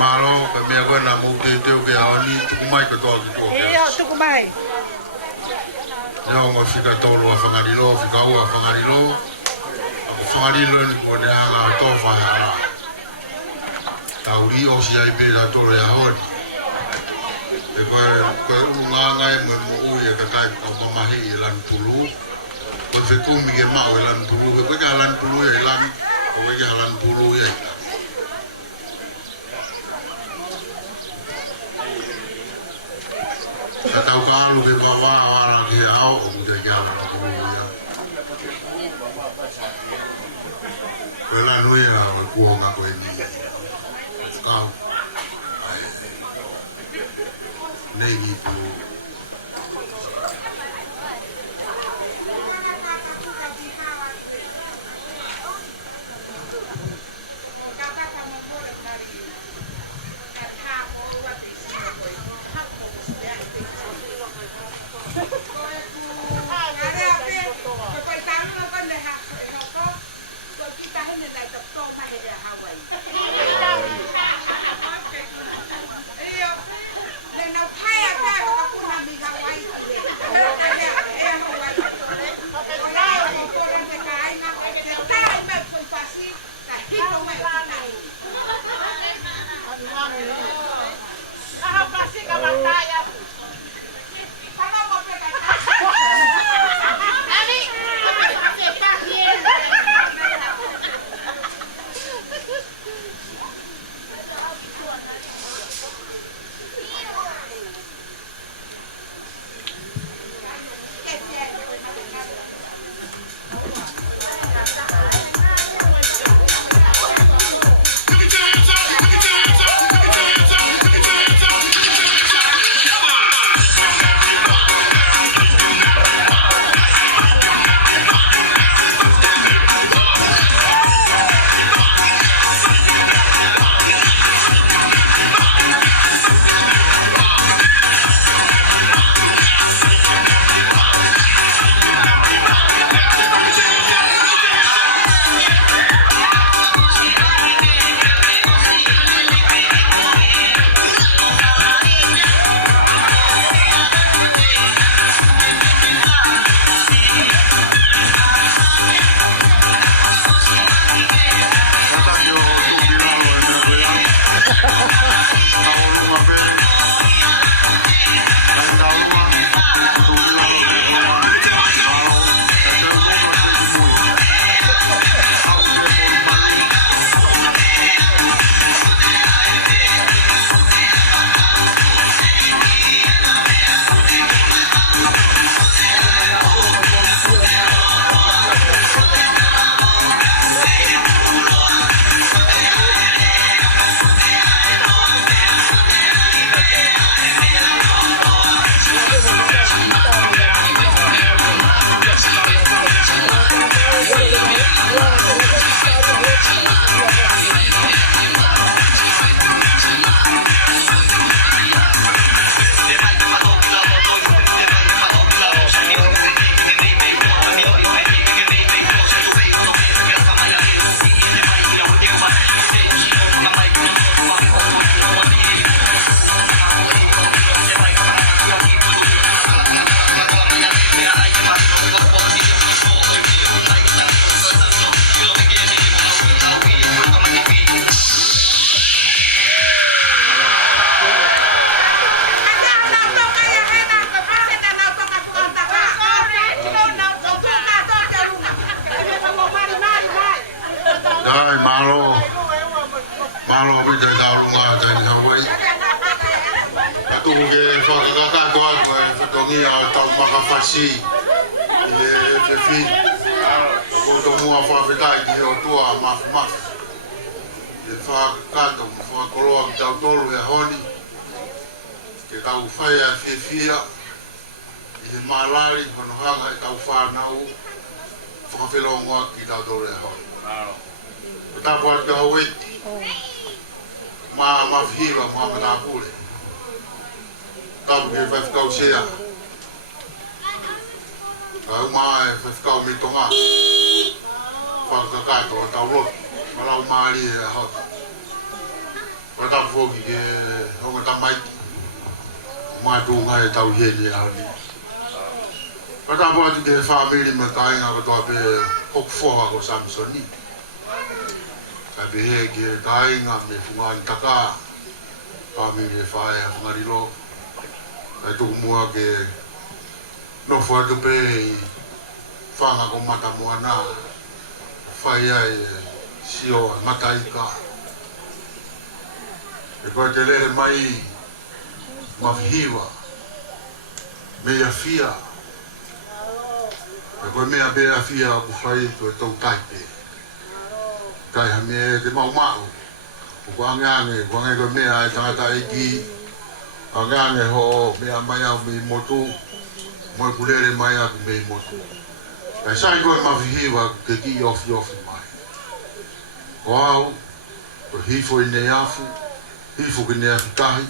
Malo, me agora na mão de Deus que ali tu mai que todo tu. Tu kumai. Já uma fica tolo a fangarilo, fica o a fangarilo. A fangarilo ni pone anga to fa ya. Tauri o si ai be da tolo ya hon. E ko nganga e mo o ye ka tai ko ma hi lan tulu. Ko se ko mi ke ma o lan tulu ko ja lan tulu e lan ko ja lan tulu ye. Atau kalau ke bawah orang dia au udah jalan dulu ya. Kalau nui lah kuang aku ini. Kau. Negi tu. Ai malo kita tahu nggak jadi Hawaii. Aku ke fakakak doa ke fatongi atau makafasi. Ile fefi. Aku temu apa kita di otua maf. Fakakak tu fakolo kita tolu ya honi. Kita ufaya fefia. Ile malari kono hanga kita ufanau. Fakafilongo kita tolu ya honi. Kita buat Hawaii. Ma viva ma pule tabu ke vai ficar o cheia ma vai ficar o mitonga falta gato tá louco para o mari para dar fogo que não tá mais ma do ngai tá o ele ali para dar boa de família mas tá ainda para dar pouco forra com Samsoni Kabe ke kainga me fungan taka kami le fae ngarilo ai tu mua ke no foi do pe fanga ko mata moana fae ai sio mataika e ko te le mai mafhiwa me ya fia e ko me abe afia ku fai to to taipe kai hame te mau ko angane ko ngai ko me ai tangata iki angane ho me mai au me motu mo pulere mai au me motu ai sai ko ma viva ke ki of mai wow ko hifo ine afu hifo ke ne afitai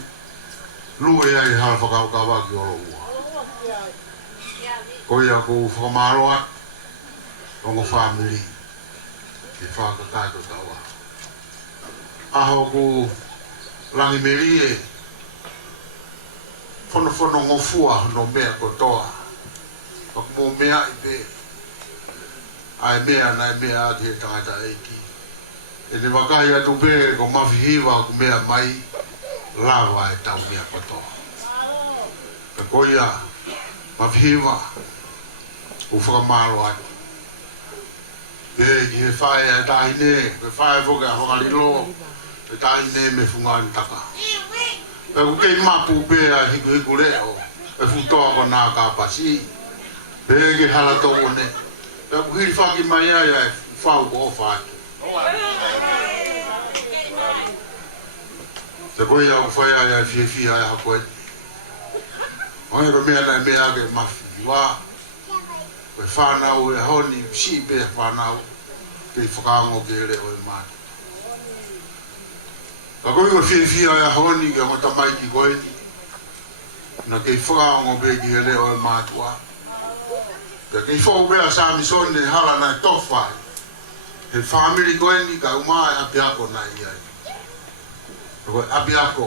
lu e ai ha fa ka wa ki o ko ya ko fa maroa ko family ke whaka kātou tawa. Aho ko langi merie, whono ngofua no mea kotoa. Pak mo mea i pe, ai mea nai mea ati e tangata eiki. E ne wakahi atu pe ko mawhihiwa ko mea mai, lawa e tau mea kotoa. Ka koia, mawhihiwa, ko whakamaro atu. Ke fae e taine, ke fae foke a whakalilo, e taine me fungan taka. Pe ku kei mapu pe a hiku leo, e futoa ko nā ka pasi, pe ke halato one, pe ku hiri whaki mai ai e whau ko whaki. Te koe au whai ai e fia ai hako e. Oe ko mea nai mea ke mafi, wā. Koe whanau e honi, si pe whanau. Ke whakaango ke ere o e mātu. Ka koe ko whiawhia e honi ke ngota mai ki koe ni. Na ke whakaango pe ki ere o e mātua. Ke whau pea Samisone hala nai tofai. He whamiri koe ni ka umaa e apiako nai iai. Koe apiako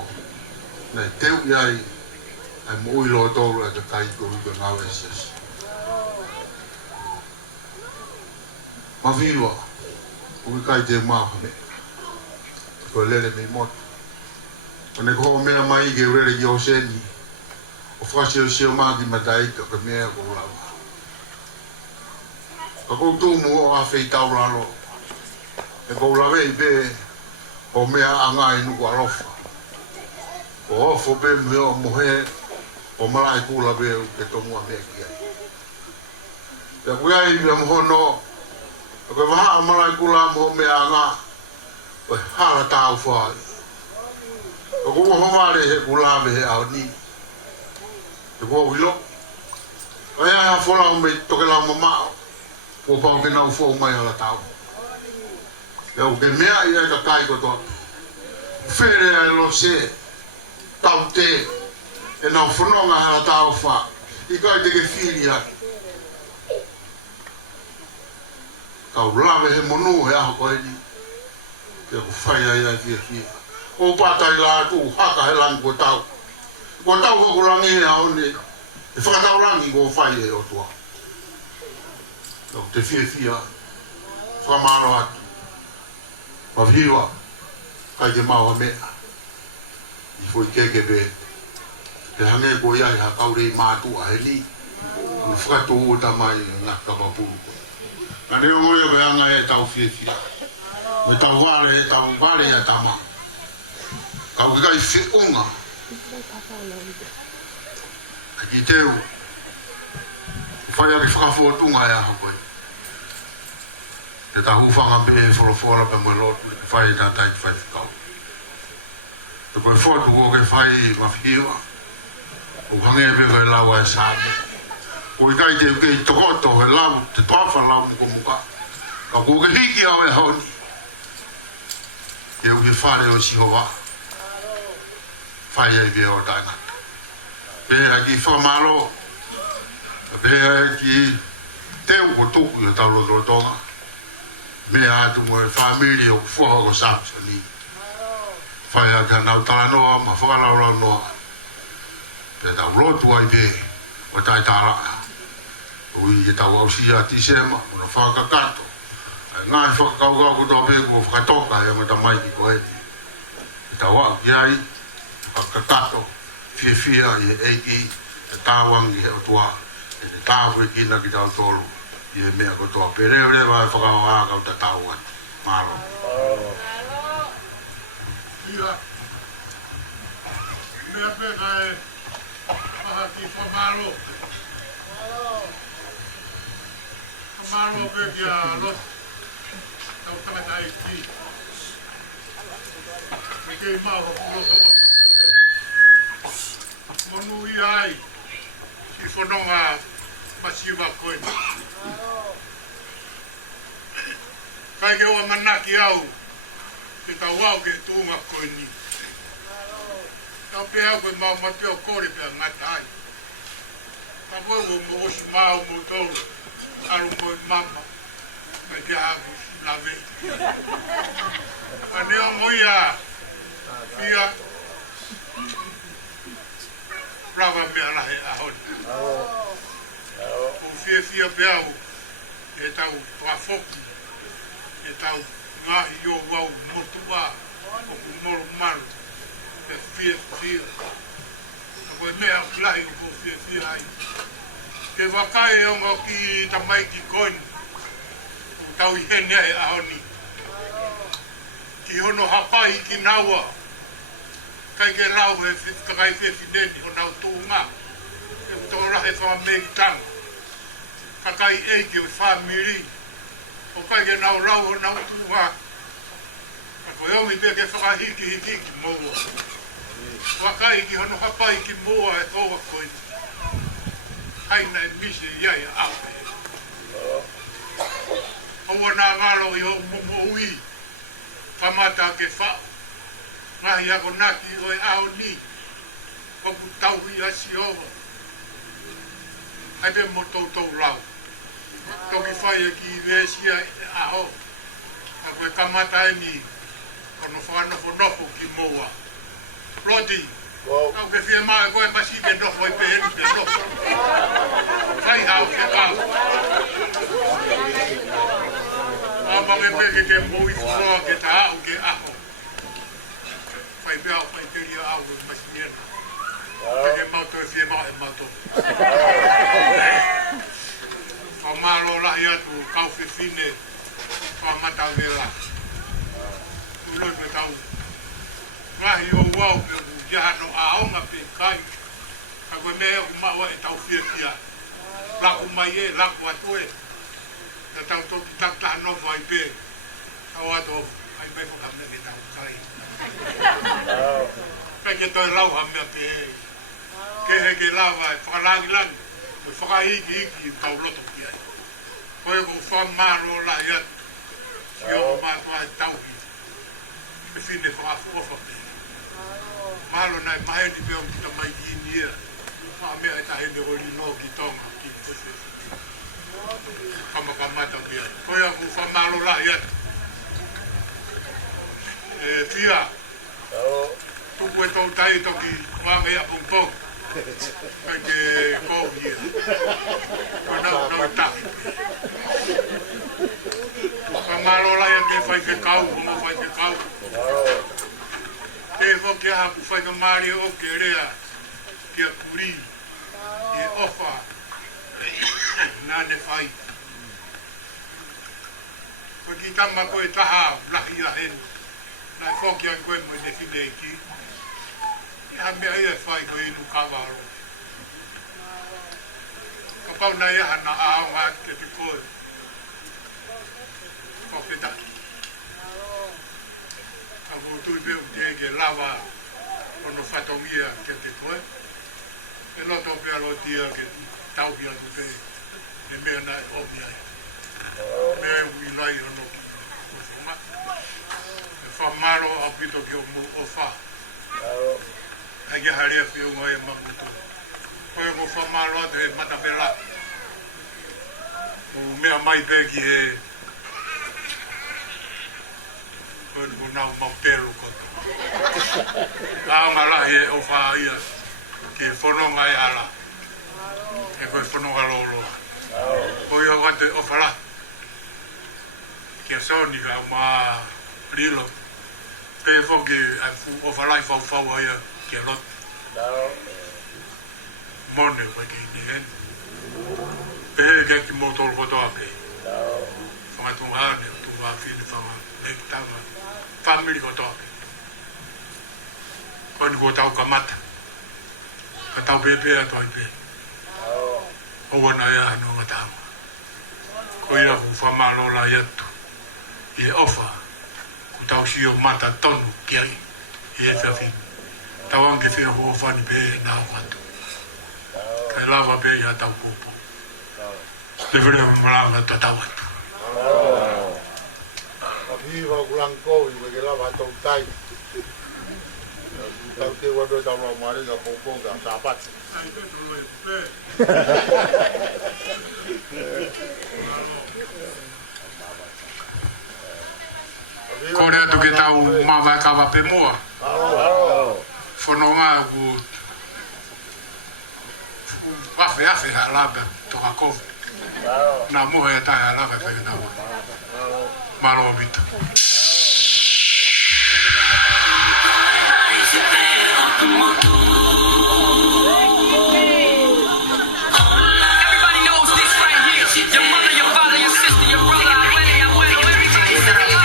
nai teu iai ai mo ilo tolu e te kaiko huko ngawe ses. Mawhiwa. Ui kai te mahame. Ko lele me moto. Ane ko mea mai ke urere ki oseni. O whakasi o sio maki mataika ka mea ko ulawa. Ka koutu mu o awhei tau lalo. E ko ulawe i pe o mea anga i nuku alofa. O ofo pe mea o mohe o malai kula pe u ke tomua mea ki ai. Pea kuia i mea mohono ko waha malai kula mo me anga o hala tau fai o ko ho mare he kula me he ani ko wilo o ya fola me to ke la mama ko pa ke na fo mai hala tau ya o ke me ai ka kai ko to fere ai lo se tau te e na fono nga hala tau fa i ka te ke filia kau lawe he monu he aho koe ni. Ke ku whai ai ai fia. O patai la tu haka he langi ko tau. Ko tau ko langi he ao ne. E whakatau langi ko whai e o tua. Kau te fia. Whakamaro atu. Mawhiwa. Kai ke maua mea. I fwoi keke pe. Te hange ko iai ha kaurei mātua he ni. Anu whakatu o tamai ngaka mapuru. Ane o ngoia pe anga e tau fia. Me tau vale ya tama. Kau kai fi unga. Ki teu. Fai aki whakafotunga ea hapoi. Te ta hufanga pe wholofola pe mo lotu. Fai ta tai fai whikau. Te koe fotu o ke fai mawhiwa. O hange pe koe lawa e sāne. O i kai te kei tokoto he lau, te toafa lau muko muka. Ka ko ke hiki au e honi. E u he whare o sihoa. Whai ai pe o taina. Pēra ki whamaro. Pēra ki teu ko tuku i tau roto tonga. Mea atu mo e whamiri o whoha ko Samsoni. Whai a ka nau tānoa ma whakarau noa. Pēra tau rotu ai pe o tai tāra. Ui e tau au sia tisema, ona whakakato. Ngāi whakakaukau ko tō pēku o whakatoka e ngata mai ki ko eti. E tau au ki ai, whakakato, whia i e eiki, e tāwangi he o tua, e te tāwhi kina ki tau tolu, i e mea ko toa perere vai whakau ākau ta tāwangi. Mālo. Ia. Mea pēka e paha ki whamaro. Whamaro pēki a lot. Tau tangata e ki. Me kei mau ho kuroto opa me he. Monu i ai. Si whanonga masiwa koe. Kai ke oa manaki au. Te tau au ke tūnga koe ni. Tau pe au koe mau mateo kore pe a ngata ai. Tau koe mo osi mau mo tolu. Aru koe mama. Me te haku la vei. Aneo moia. Ia. Rava mea lahe ahoni. O fia pe au. E tau wafoki. E tau ngahi yo wau motua. O ku moro maru. E fia. Ako e mea lahi o ko fia ai. Ke wakai o ngā ki tamai ki koin. O tau i hene e ahoni. Ki hono hapai ki naua. Kai ke lau he kakai whiawhineni o nau tūngā. E tō rahe wha mei tang. Kakai eiki o whamiri. O kai ke nau rau o nau tūngā. Ako e omi pe ke whakahiki ki moa. Wakai ki hono hapai ki moa e tōwa koin. Haina e misi iai a ape. Aua nā ngalo i ho momo ui. Whamata ke whao. Ngahi ako naki o e ao ni. Kopu tauhi asi ova. Hai pe mo tau rau. Toki whai e ki vesia e aho. Ako e kamata e ni. Kono whanofo nofo ki moa. Rodi. Au ke whia maa koe masi ke nofo i pehenu ke nofo. Whai hao ke au. Amange peke ke mui whoa ke ta au ke aho. Whai mea o whai teria au ke masi ena. Ke mauto e whia maa e mauto. Wha maro lahi atu kau whiwhine. Wha mata vela. Tuloi me tau. Ngahi o wau ke jahano aonga pe kai. Ka koe mea o maua e tau whiawhia. Laku mai e, laku atue. Ta tau toki takta nofo ai pe. Tau ato, ai mai whakamne ke tau kai. Kai ke toi lau ha mea pe e. Ke he ke lawa e whakalangi langi. Koe whakahiki hiki tau loto ki ai. Koe ko whamaro la i atu. Si o mātua e tau hi. Me whine whakafuafa pe. Malo nai maheni pe o kita mai ki inia. Whamea e tahene o rino ki tonga ki koe. Kamakamata ki ai. Koe aku whamalo la i atu. Whia. Tuku e tau tai toki wanga i apongpong. Kai ke kou hia. Koe nau taki. Whamalo la i atu e whai ke kau. Kuma whai ke kau. E hoki aha ku whai ka maari o ke rea ki a kuri e ofa nā ne whai. Ko ki tama koe taha lahi a hen. Nai whoki an koe mo ne whine ki. Ia mea ia whai koe inu kawaro. Ka pau na ia hana aonga ke te koe. Kope taki. Ka mo tui peu te ke lava ono whatongia ke te koe. E loto pia lo tia ke tau pia tu te ne mea nai omi ai. Mea ui lai ono ki ufonga. E whamaro a pito ki o mu o wha. Hagi haria pia unga e mamutu. Koe mo whamaro atu e matapela. O mea mai peki e koe mo nau mautelo koto. Aonga lahi e o wha ia. Ke whanonga e ala. E koe whanonga loloa. Koe o wate o whala. Ke soni ka uma rilo. Pe whoki o whalai whau aia ke lot. Mone koe ke ni hen. Pe ke ki motol kotoa ke. Whangatunga ane o tunga whini whanga. Nekitanga. Family kotoa ke. Koe ni ko tau ka mata. Ka tau pepe a toi pe. Owana ia no ngatama. Ko ia ku whamalola iatu. I e ofa. Ku tau si o mata tonu ki ai. I e whiawhi. Tau anke whia ho whani pe na o watu. Kai lava pe ia tau popo. Le vire malanga ta tau atu. Hiva kulang ko i ke lava tau tai. Tau te wado tau la mare ga popo ga sapat. Ai te tolo e pe. Kore atu ke tau mawa kawa pe mua. Whanonga ku wafe ha laba toka kofi. Na moha e tae a laba whai nawa. Maro o mita. Everybody knows this right here. Your mother, your father, your sister, your brother, abuela, abuelo, everybody celebrate.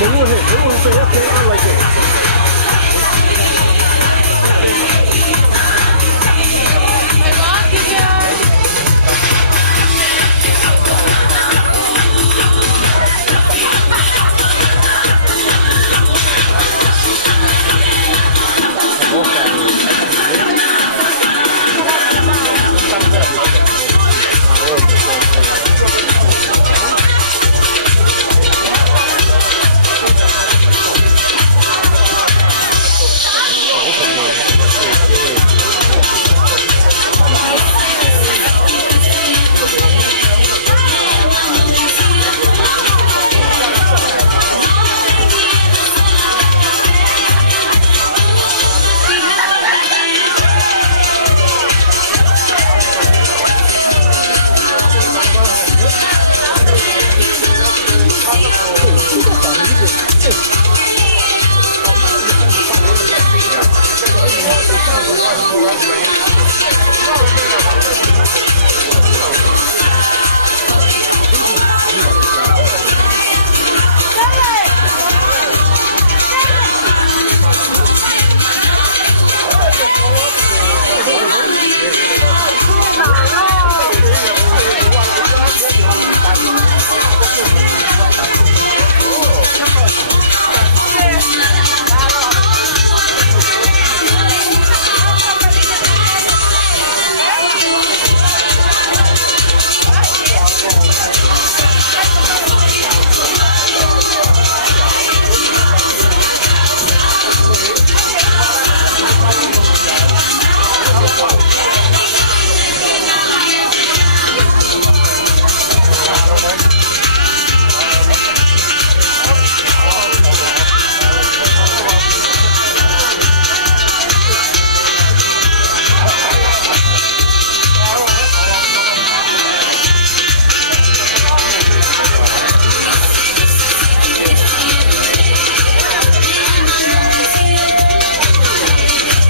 Đúng rồi, đúng rồi, ok, I like it.